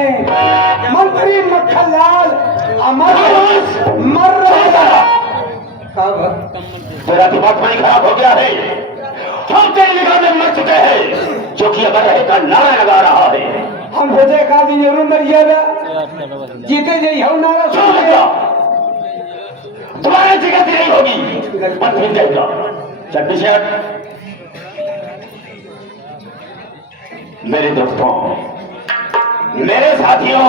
हैं मंत्री मक्खनलाल अमर मर रहा। तेरा दिमाग नहीं खराब हो गया है? हम तेरी निगाह में मर चुके हैं, जो कि अमर रहे का नारा लगा रहा है। हम सोचे का दिन जरूर मर गया, जीते जाइए हो नारा सुन लिया। तुम्हारी जगह नहीं होगी, मत मिल जाएगा। चट्टी मेरे दोस्तों, मेरे साथियों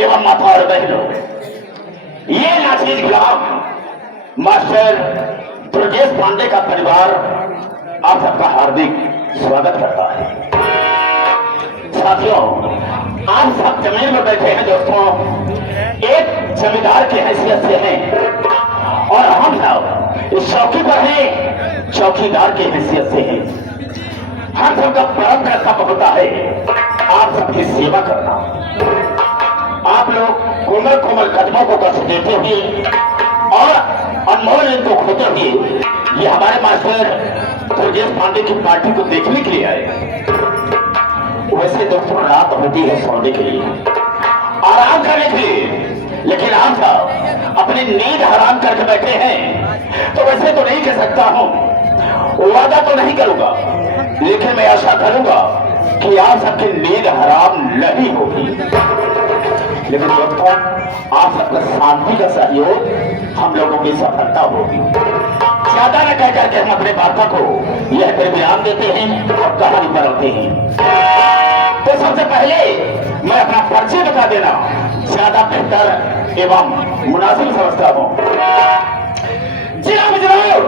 एवं माता और बहनों, ये नाचीज गुलाम मास्टर दुर्गेश पांडे का परिवार आप सबका हार्दिक स्वागत करता है। साथियों, आप सब जमीन में बैठे हैं दोस्तों, एक जमींदार की हैसियत से हैं और हम सब इस चौकी पर हैं चौकीदार की हैसियत से हैं। हम सबका परम कर्तव्य होता है आप सबकी सेवा करना। आप लोग कोमल कोमल कदमों को कष्ट देते हुए और अनमोल इनको खोते हुए ये हमारे मास्टर दुर्गेश पांडे की पार्टी को देखने के लिए आए। वैसे दोस्तों रात होती है सोने के लिए, आराम करने के लिए, लेकिन आप सब अपनी नींद हराम करके बैठे हैं। तो वैसे तो नहीं कह सकता हूं, वादा तो नहीं करूंगा, लेकिन मैं आशा करूंगा कि आप सबकी नींद हराम नहीं होगी। लेकिन दोस्तों, आप सबका शांति का सहयोग हम लोगों की सफलता होगी। ज्यादा न कह करके हम अपने वार्ता को यह पर बयान देते हैं और कहानी बनाते हैं। तो सबसे पहले मैं अपना परिचय बता देना ज्यादा बेहतर एवं मुनासिब समझता हूं। जिला बिजनौर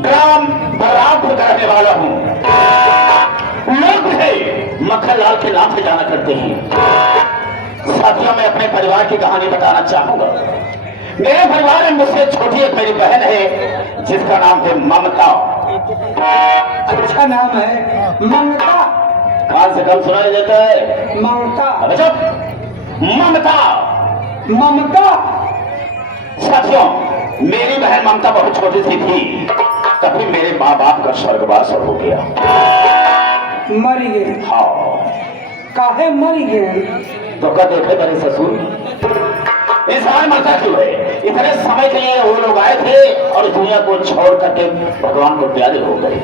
ग्राम बलरामपुर का रहने वाला हूं। लोग मुझे मक्खनलाल के नाम से जाना करते हैं। साथियों, मैं अपने परिवार की कहानी बताना चाहूंगा। मेरे परिवार में मुझसे छोटी एक मेरी बहन है जिसका नाम है ममता। अच्छा नाम है ममता। कान से कम सुनाई देता है ममता। अच्छा, ममता। ममता। साथियों, मेरी बहन ममता बहुत छोटी सी थी, तभी मेरे माँ बाप का स्वर्गवास हो गया। मरी गए? हाँ। काहे मरी गए? तो क्या देखे मेरे ससुर इंसान मरता क्यों है? इतने समय के लिए वो लोग आए थे और दुनिया को छोड़ करके भगवान को प्यारे हो गए।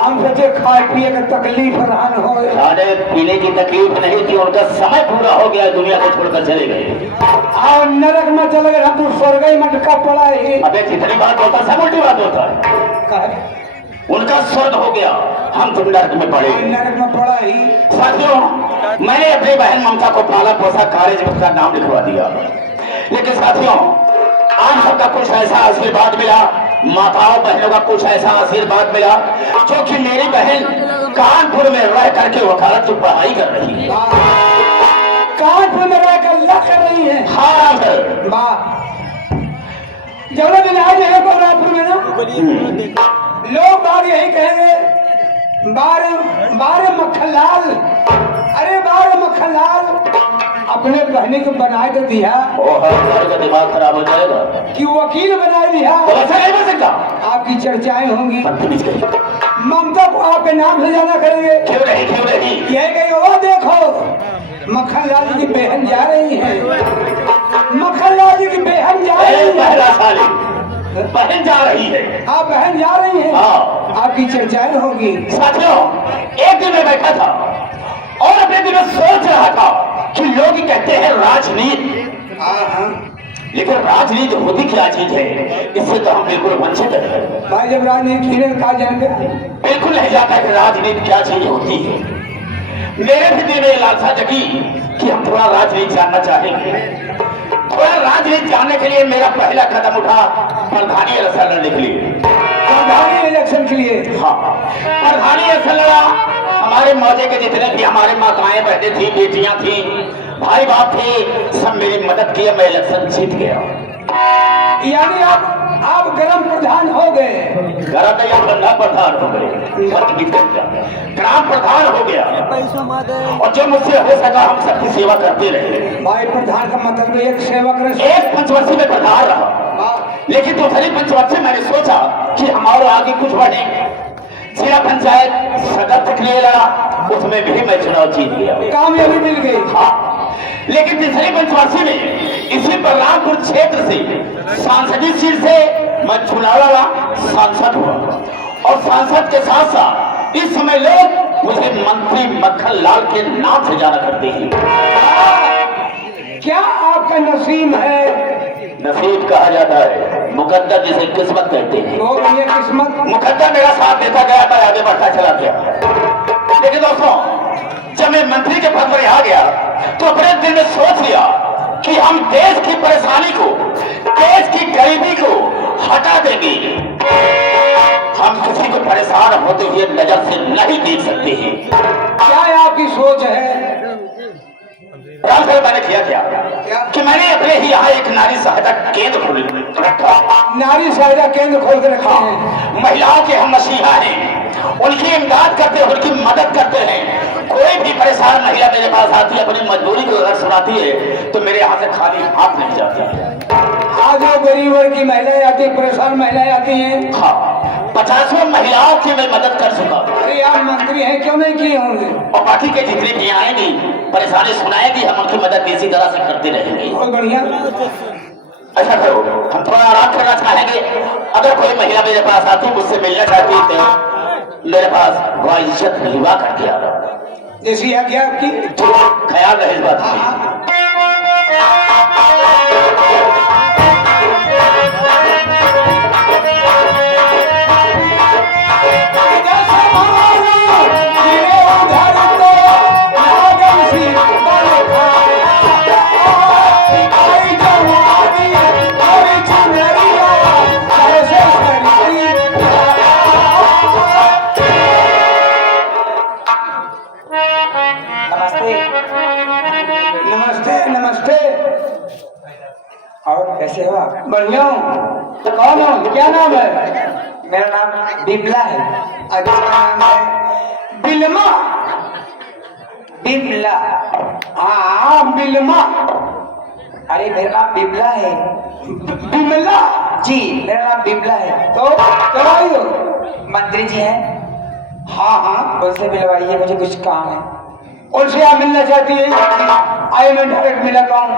हम सोचे खाए पिए का तकलीफ रहन हो। खाने पीने की तकलीफ नहीं थी, उनका समय पूरा हो गया, दुनिया को छोड़कर चले गए और नरक में चले गए। हम तो स्वर्ग ही मटका पड़ा है। अबे जितनी बात होता सब उल्टी बात होता है। उनका स्वर्ग हो गया, हम तुम नरक में पड़े। नरक में पड़ा ही। साथियों, मैंने अपनी बहन ममता को पाला पोसा, कॉलेज में उसका नाम लिखवा दिया। लेकिन साथियों, आप सबका कुछ ऐसा आशीर्वाद मिला, माताओं बहनों का कुछ ऐसा आशीर्वाद मिला, जो कि मेरी बहन कानपुर में रह करके वकालत की पढ़ाई कर रही है। कानपुर में रह कर अल्लाह कर रही है। हाँ सर। जब दिन आज है बलरामपुर में ना, लोग बार यही कहेंगे बारे मक्खनलाल, अरे बारे मक्खनलाल अपने बहने को बनाए तो दिया। का दिमाग खराब हो जाएगा कि वकील बनाए दिया। तो ऐसा नहीं बन सकता। आपकी चर्चाएं होंगी, ममता को आपके नाम से जाना करेंगे। क्यों नहीं, क्यों नहीं? यही कहेंगे वो देखो मक्खनलाल जी की बहन जा रही है, मक्खनलाल जी की बहन जा रही है। बहन जा रही है। आप बहन जा रही है। हाँ। आपकी चर्चाएं होगी। साथियों, एक दिन मैं बैठा था और अपने दिन में सोच रहा था कि लोग कहते हैं राजनीति, लेकिन राजनीति होती क्या चीज है, इससे तो हम बिल्कुल वंचित हैं। भाई जब राजनीति कहा जाएंगे बिल्कुल नहीं जाता कि राजनीति क्या चीज होती है। मेरे भी दिल में लालसा जगी कि हम थोड़ा राजनीति जानना चाहेंगे। थोड़ा राजनीति जानने के लिए मेरा पहला कदम उठा प्रधानी इलेक्शन लड़ने के लिए। प्रधानी इलेक्शन के लिए? हाँ, प्रधानी इलेक्शन लड़ा। हमारे मौजे के जितने भी हमारे माताएं बहनें थी, बेटियां थी, भाई बाप थे, सब मेरी मदद की, मैं इलेक्शन जीत गया। यानी आप ग्राम प्रधान हो गए? ग्राम नहीं, आप गंगा प्रधान हो गए, ग्राम प्रधान हो गया। और जो मुझसे हो सका हम सबकी सेवा करते रहे। भाई प्रधान का मतलब एक सेवक, एक पंचवर्षीय में प्रधान रहा, लेकिन दूसरी पंचवर्षीय मैंने सोचा कि हमारे आगे कुछ बढ़े। जिला पंचायत सदस्य के लिए लड़ा, उसमें भी मैं चुनाव जीत गया। कामयाबी मिल गई। हाँ, लेकिन तीसरी पंचवर्षीय में इसी बलरामपुर क्षेत्र से सांसदीय सीट से मैं चुनाव लड़ा, सांसद हुआ और सांसद के साथ साथ इस समय लोग मुझे मंत्री मक्खन लाल के नाम से जाना करते हैं। क्या आपका नसीब है? नसीब कहा जाता है, मुकद्दर जिसे किस्मत कहते हैं। तो ये किस्मत। मुकद्दर मेरा साथ देता गया, मैं आगे बढ़ता चला गया। लेकिन दोस्तों, जब मैं मंत्री के पद पर आ गया तो अपने दिल में सोच लिया कि हम देश की परेशानी को, देश की गरीबी को हटा देंगे। हम किसी को परेशान होते हुए नजर से नहीं देख सकते हैं। क्या आपकी सोच है? रामसर मैंने किया क्या कि मैंने अपने ही यहाँ एक नारी सहायता केंद्र खोल रखा। नारी सहायता केंद्र खोल के रखा है। महिलाओं के हम मसीहा हैं, उनकी इमदाद करते हैं, उनकी मदद करते हैं। कोई भी परेशान महिला मेरे पास आती है, अपनी मजबूरी को अगर सुनाती है तो मेरे यहाँ से खाली हाथ नहीं जाती है। आज वो गरीब वर्ग की महिलाएं आती है, परेशान महिलाएं आती हैं। हाँ, 50 महिलाओं की मैं मदद कर चुका। अरे आप मंत्री हैं, क्यों नहीं किए होंगे? और बाकी के जितने भी आएंगे, परेशानी सुनाएगी, हम उनकी मदद इसी तरह से करते रहेंगे। बहुत बढ़िया। अच्छा करो, हम थोड़ा आराम करना चाहेंगे। अगर कोई महिला मेरे पास आती, मुझसे मिलना चाहती है तो मेरे पास वह इज्जत युवा करके आ रहा। जैसी आज्ञा आपकी। ख्याल रहे इस बात का। नमस्ते नमस्ते। और कैसे हो आप? बढ़िया हूँ। तो कौन हो? क्या नाम है? मेरा नाम बिमला है। अच्छा नाम है बिलमा? बिमला? हाँ बिलमा। अरे मेरा नाम बिमला है। बिमला? जी मेरा नाम बिमला है। तो कब आई हो? मंत्री जी हैं। हाँ हाँ, उनसे मिलवाइए, मुझे कुछ काम है। उनसे आप मिलना चाहती है? आई मैं डायरेक्ट मिलाता हूँ।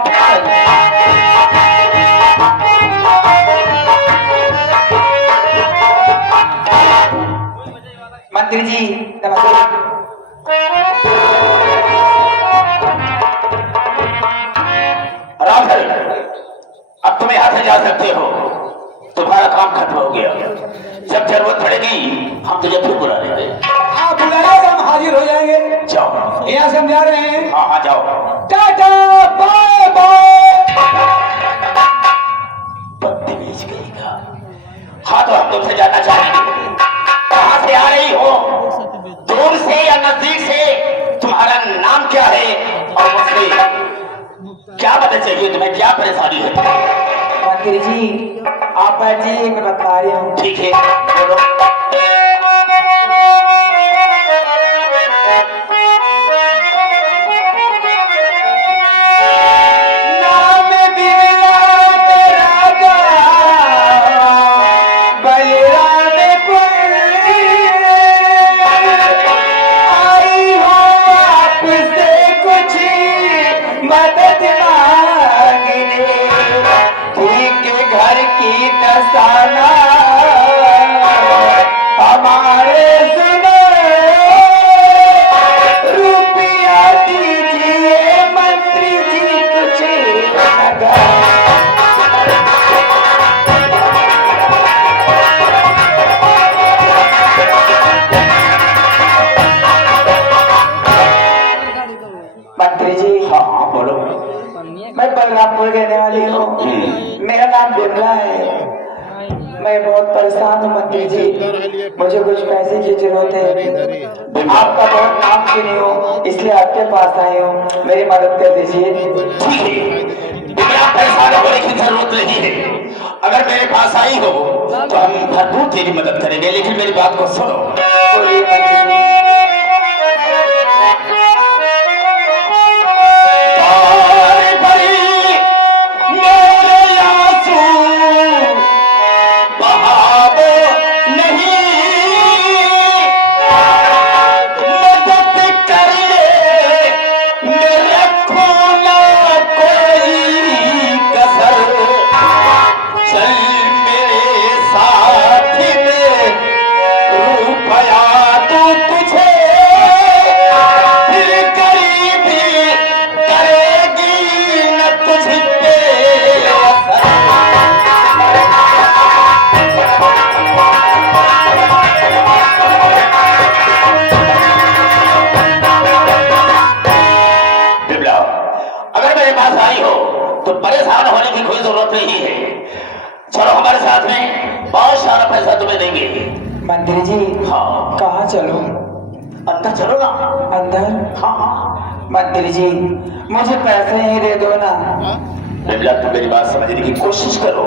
मंत्री जी नमस्ते। आराम करें, अब तुम यहाँ से जा सकते हो। तुम्हारा काम खत्म हो गया। जब जरूरत पड़ेगी हम तुझे फिर बुला लेंगे। आप बुलाइए, हम हाजिर हो जाएंगे। जाओ, यहाँ समझा रहे हैं। हाँ हाँ जाओ। Tata bye bye. बदतमीज कहेगा। हाँ तो हम तुमसे जानना चाहेंगे, कहाँ से आ रही हो? दूर से या नजदीक से? तुम्हारा नाम क्या है और मुझसे क्या मदद चाहिए? तुम्हें क्या परेशानी है? मंत्री जी आप बैठिए, मैं बता रही हूँ। ठीक है, बोलो। हमारे सुनो रुपया दीजिए मंत्री जी कुछ मंत्री जी। हाँ बोलो। मैं बलरामपुर रहने वाली हूँ। मेरा नाम बिमला है। मैं बहुत परेशान हूँ मंत्री जी, मुझे कुछ पैसे की जरूरत है। आपका बहुत नाम सुनी हूँ, इसलिए आपके पास आई हूँ, मेरी मदद कर दीजिए। ठीक है, बिना परेशान होने की जरूरत नहीं है। अगर मेरे पास आई हो तो हम भरपूर तेरी मदद करेंगे, लेकिन मेरी बात को सुनो। बोलिए मंत्री जी। मदद तुम्हें देंगे। मंत्री जी हाँ कहाँ चलो? अंदर चलो ना। अंदर? हाँ हाँ मंत्री जी मुझे पैसे ही दे दो ना। बिमला तुम मेरी बात समझने की कोशिश करो।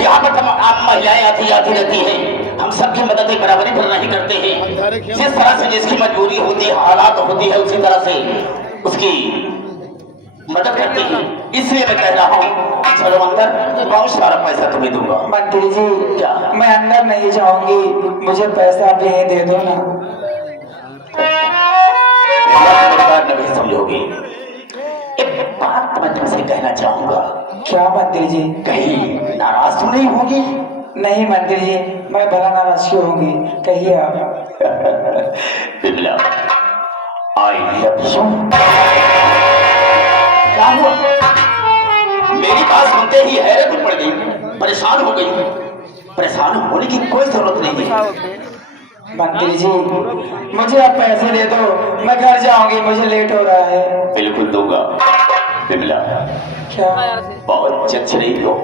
यहाँ पर आप महिलाएं आती आती रहती हैं, हम सबकी मदद एक बराबरी पर नहीं करते हैं। जिस तरह से जिसकी मजबूरी होती है, हालात होती है, उसी तरह से उसकी मदद करते हैं। इसलिए मैं कह रहा हूँ चलो अंदर, बहुत सारा पैसा तुम्हें दूंगा। मंत्री जी क्या? मैं अंदर नहीं जाऊंगी, मुझे पैसा भी दे दो ना। नहीं समझोगे। एक बात मैं तुमसे कहना चाहूंगा। क्या मंत्री जी? कहीं नाराज तो नहीं होगी? नहीं मंत्री जी, मैं भला नाराज क्यों होंगी, कहिए आप। Bimla I love you. क्या हुआ? मेरी बात सुनते ही हैरत में पड़ गई, परेशान हो गई। परेशान होने की कोई जरूरत नहीं है। मंत्री जी मुझे आप पैसे दे दो, मैं घर जाऊंगी, मुझे लेट हो रहा है। बिल्कुल दूंगा। बिमला क्या? बहुत जच रही हो।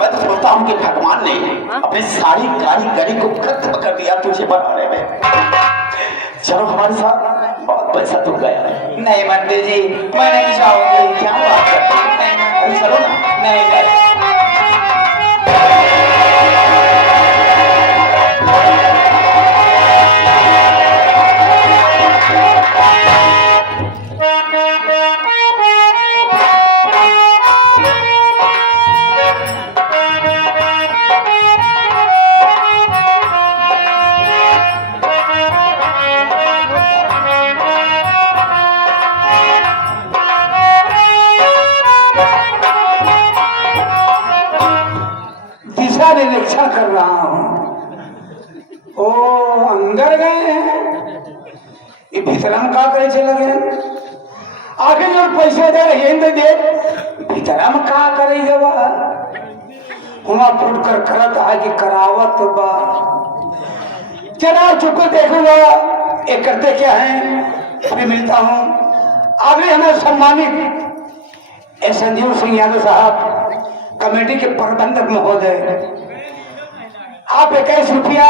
मैं तो सोचता हूँ कि भगवान ने अपनी सारी कारीगरी को खत्म कर दिया तुझे बनाने में। चलो हमारे साथ, बहुत पैसा तो गया। नहीं मंत्री जी मैं नहीं जाऊंगी। क्या बात करते हो? नहीं चलो ना। नहीं। दिशा निरीक्षण कर रहा हूँ। ओ अंदर गए हैं, ये भीतर हम का करे चले गए? आगे जो पैसे दे रहे हैं दे, भीतर हम का करे जब हुआ फुट कर करत है कि करावत बा। चला चुको देखूंगा ये करते क्या है, फिर मिलता हूँ। आगे हमें सम्मानित संजीव सिंह यादव साहब कमेटी के प्रबंधक महोदय, आप 21 रुपया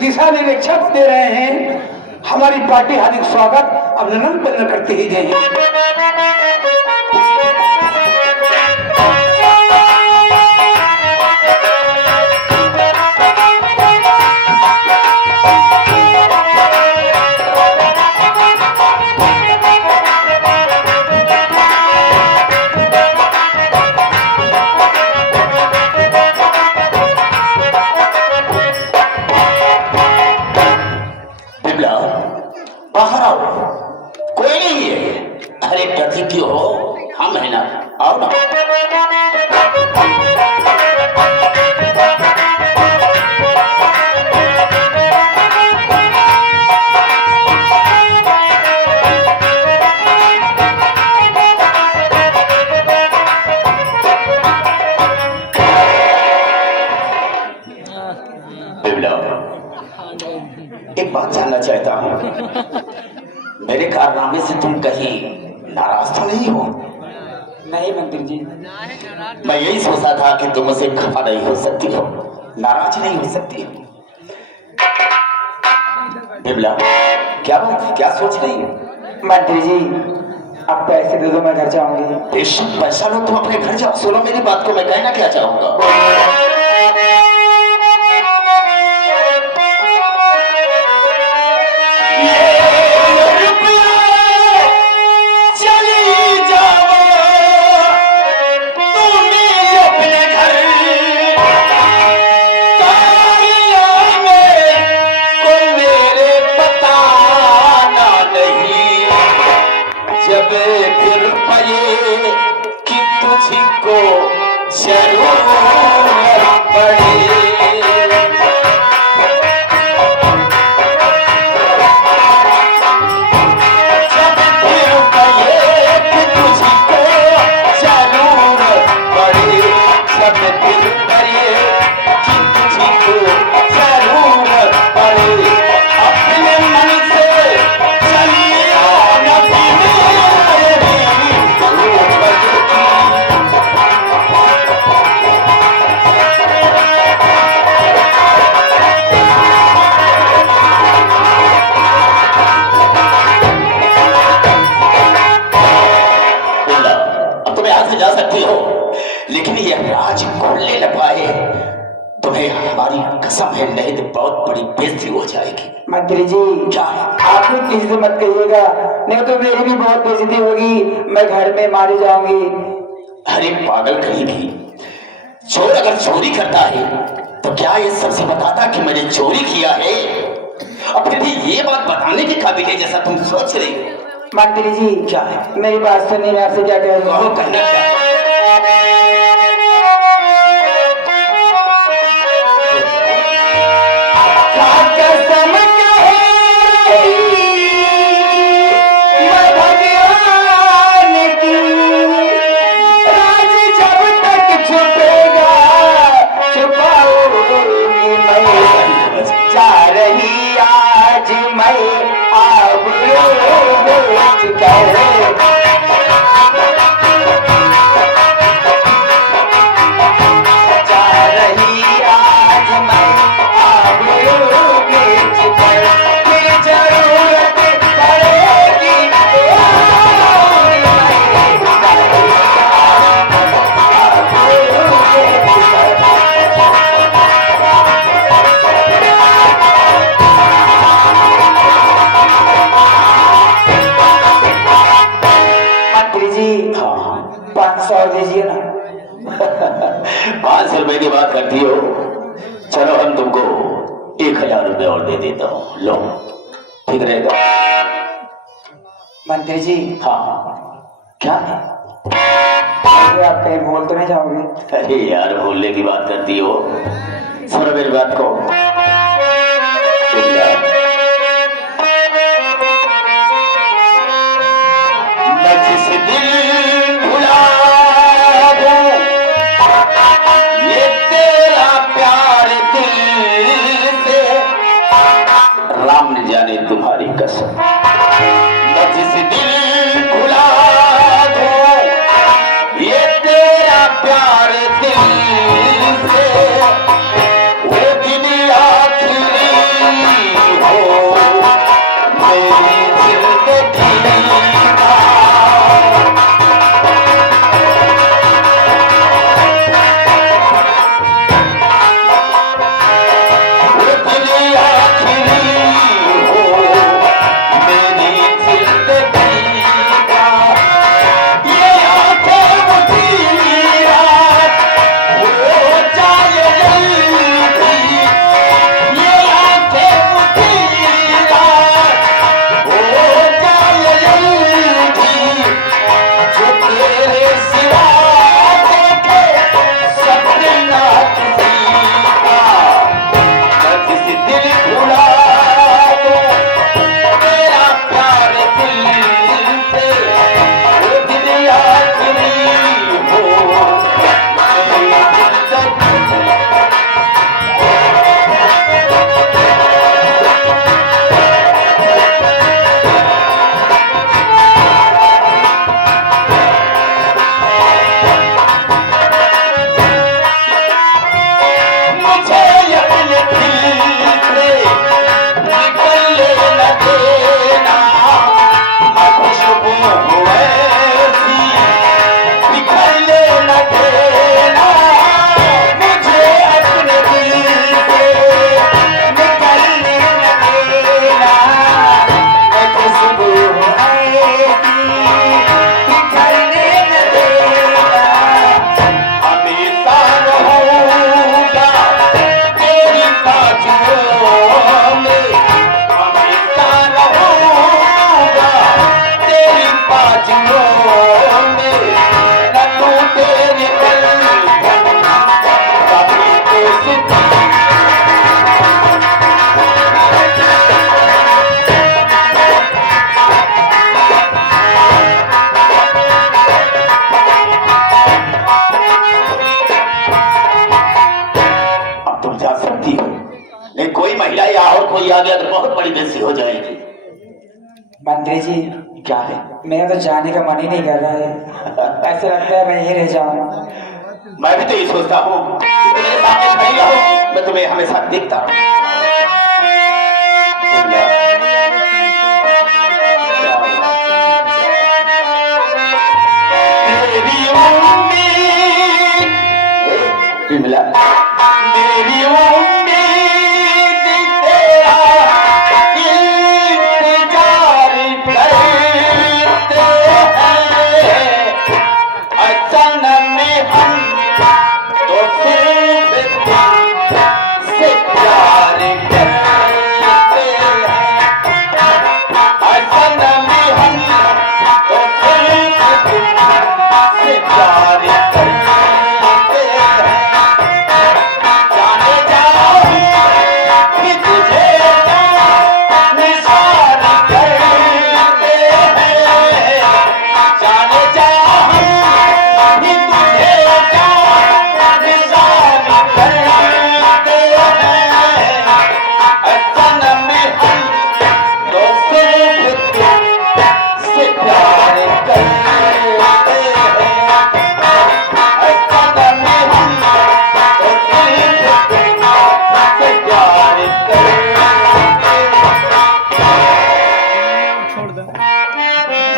दिशा निरीक्षक दे रहे हैं। हमारी पार्टी हार्दिक स्वागत अभिनंदन करते ही जाएगी। बाहर आओ, कोई नहीं है। अरे डरती क्यों हो, हम है ना, आओ ना। एक बात जानना चाहता हूँ, मेरे कारनामे से तुम कहीं नाराज तो नहीं हो? नहीं मंत्री जी, मैं यही सोचा था कि तुम मुझसे खफा नहीं हो सकती हो, नाराज नहीं हो सकती हो। बिमला क्या बात, क्या सोच रही हो? मंत्री जी अब पैसे दे दो, मैं घर जाऊंगी। बेशक पैसा लो, तुम अपने घर जाओ। सुनो मेरी बात को, मैं कहना क्या चाहूंगा। किसी से मत कहिएगा, नहीं तो मेरी भी बहुत बेइज्जती होगी, मैं घर में मारी जाऊंगी। अरे पागल कहीं भी, चोर अगर चोरी करता है तो क्या ये सबसे बताता कि मैंने चोरी किया है? और फिर भी ये बात बताने के काबिल है जैसा तुम सोच रही हो? मंत्री जी क्या है? मेरी बात सुनिए, मैं आपसे क्या कह रहा हूँ। कहना क्या? दीजिए ना। 500 रुपए की बात करती हो, चलो हम तुमको 1000 रुपए और दे देता हूँ, लो ठीक रहेगा? मंत्री जी हाँ क्या है? आप कहीं बोल तो नहीं जाओगे? अरे यार बोलने की बात करती हो, सुनो मेरी बात को। मैं जिस दिल भुला दूं, ये तेरा प्यार दिल से, राम ने जाने तुम्हारी कसम। मैं जिस दिल भुला दूं, ये तेरा प्यार दिल से, वो दिन आखिरी हो मेरी जिंदगी का। वो दिन आखिरी हो मेरी जिंदगी का। ये आंखें मुझी रात वो जाए जल्दी, ये आंखें मुझी रात वो जाए जल्दी, जो तेरे सिवा देखे सपना किसी का। मैं किसी दिल भुला दूं, तेरा प्यार दिल से, वो दिल आखिरी हो मेरी जिंदगी। मुझे अपने दिल से निकलने न देना, मैं खुशबू हूँ ऐसी बिखरने न देना। मुझे अपने दिल से निकलने न देना, मैं खुशबू हूँ ऐसी बिखरने न देना। हमेशा रहूंगा तेरी बाजुओं में, हमेशा रहूंगा तेरी बाजुओं में, न तू तेरे बंधन कभी टूटती। अब तुम जा सकती हो, नहीं कोई महिला या और कोई आ गया तो बहुत बड़ी बेइज्जती हो जाएगी। मंत्री जी क्या है? मेरा तो जाने का मन ही नहीं कर रहा है, ऐसा लगता है मैं यहीं रह जाऊं। मैं भी तो ये सोचता हूँ कि तुम मेरे सामने खड़ी रहो, मैं तुम्हें हमेशा देखता रहूं। मेरी उम्मीद, बिमला, मेरी उम्मीद तेरा इंतजार प्यार करते हैं कदम हम से प्यार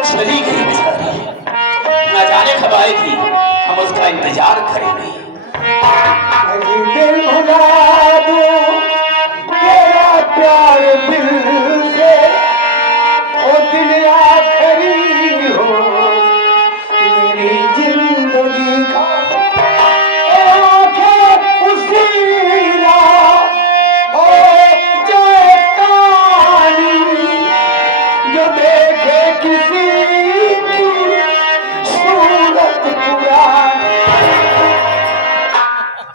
चली गई बेचारी, न जाने कब आएगी, हम उसका इंतजार करेंगे। दिल भुला दो तेरा प्यार दिल से, ओ दिल आखिरी हो मेरी जिंदगी का, उसी राह जो कहानी जो देखे किसी की सूरत पुरानी।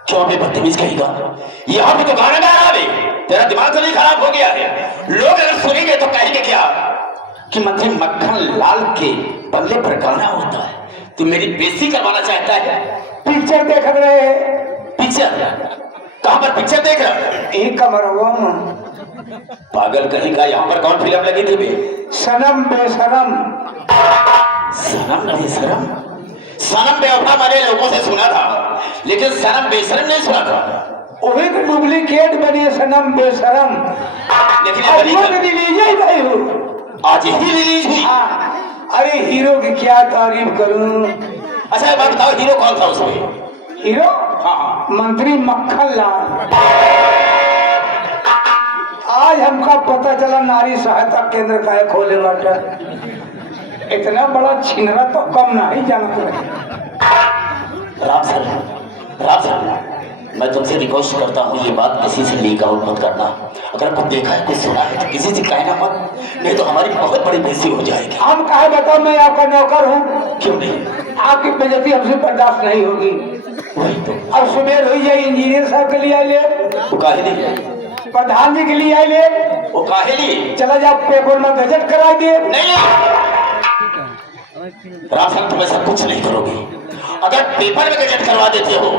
क्यों बे बदतमीज कहेगा, यहाँ पे तो गाना गा रहा है, तेरा दिमाग तो नहीं खराब हो गया है? लोग अगर सुनेंगे तो कहेंगे क्या कि मंत्री मक्खन लाल के बल्ले पर गाना होता है, तू मेरी बेइज्जती करवाना चाहता है? पिक्चर देख रहे, पिक्चर कहाँ पर पिक्चर देख रहा है? एक कमरवा में पागल कहीं का, यहाँ पर कौन फिल्म लगी थी बे? सनम बेशरम। सनम बेशरम? सनम बेवफा मैंने लोगों से सुना था, लेकिन सनम बेशरम नहीं सुना था। वही तो डुप्लीकेट बनी है सनम बेशरम, लेकिन ये बनी कब? रिलीज ही भाई हो, आज ही रिलीज हुई। अरे हीरो की क्या तारीफ करूं। अच्छा एक बात बताओ, हीरो कौन था उसमें? हीरो हाँ मंत्री मक्खन लाल। आज हमका पता चला नारी सहायता केंद्र का है खोले बाटा, इतना बड़ा छिनरा तो कम नहीं जानते रहे। राम सर, मैं तुमसे रिक्वेस्ट करता हूँ ये बात किसी से लीक आउट मत करना। अगर कुछ देखा है, कुछ सुना है तो किसी से कहना मत, नहीं तो हमारी बहुत बड़ी बेइज्जती हो जाएगी। हम कहे बताओ, मैं आपका नौकर हूँ। क्यों नहीं? आपकी बेइज्जती हमसे बर्दाश्त नहीं होगी। वही तो, अब सुबह हो जाए इंजीनियर साहब के लिए आए ले, वो काहे लिए? प्रधान जी के लिए आए ले, वो काहे लिए? चला जाओ पेपर में गजट करा दिए। नहीं राम सर, तुम ऐसा कुछ नहीं करोगे। अगर पेपर में गजट करवा देते हो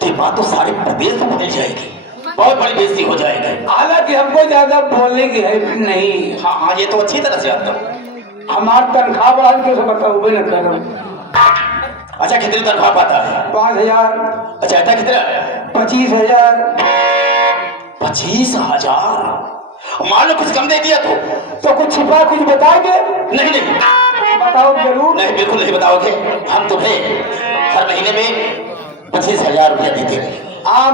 तो बात तो सारे प्रदेश में बदल जाएगी, बहुत बड़ी बेइज्जती हो जाएगी। हालांकि हमको ज्यादा बोलने की है नहीं। हाँ, ये तो अच्छी तरह से आता हूँ। हमारी तनख्वाह बढ़ा के बताओ भी न करो। अच्छा कितनी तनख्वाह पाता है? 5,000। अच्छा ऐसा कितना? 25,000। 25,000? मान लो कुछ कम दे दिया तो कुछ छिपा कुछ बताओगे? नहीं, बताओ जरूर। नहीं, बिल्कुल नहीं बताओगे। हम तुम्हें हर महीने में 25,000 रुपया देते रहेंगे।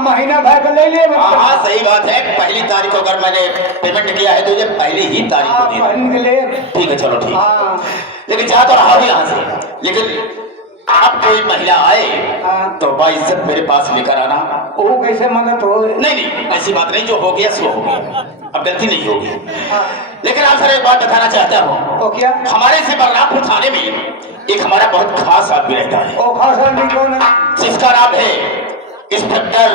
महीना भर का ले ले। हाँ सही बात है, पहली तारीख को अगर मैंने पेमेंट किया है तो ये पहली ही तारीख को दे। ठीक है, चलो ठीक है। लेकिन जा तो रहा भी यहाँ से, लेकिन अब कोई महिला आए तो बाइज्जत मेरे पास लेकर आना। वो कैसे मदद हो? नहीं, ऐसी बात नहीं, जो हो गया सो हो गया, अब गलती नहीं होगी। लेकिन आप सर एक बात बताना चाहता हूँ। तो क्या? हमारे से बलरामपुर थाने में एक हमारा बहुत खास आदमी रहता है। वो खास आदमी कौन है? जिसका नाम है इंस्पेक्टर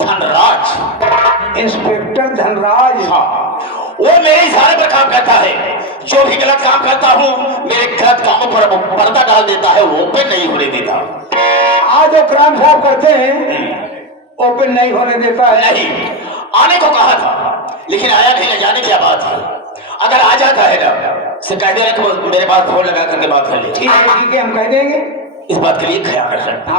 धनराज। इंस्पेक्टर धनराज? हाँ, वो मेरे इशारे पर काम करता है। जो भी गलत काम करता हूँ मेरे गलत कामों पर पर्दा डाल देता है, वो ओपन नहीं होने देता। आज जो क्राइम साहब करते हैं ओपन नहीं होने देता है। नहीं, आने को कहा था लेकिन आया नहीं, न जाने क्या बात है। अगर आ जाता है ना, से कह दे कि वो मेरे पास फोन लगा करके बात कर ले। ठीक है, हम कह देंगे। इस बात के लिए ख्याल रखना।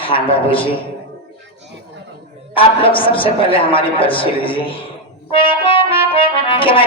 हाँ बाबू जी, आप लोग सबसे पहले हमारी पर्ची लीजिए कि मैं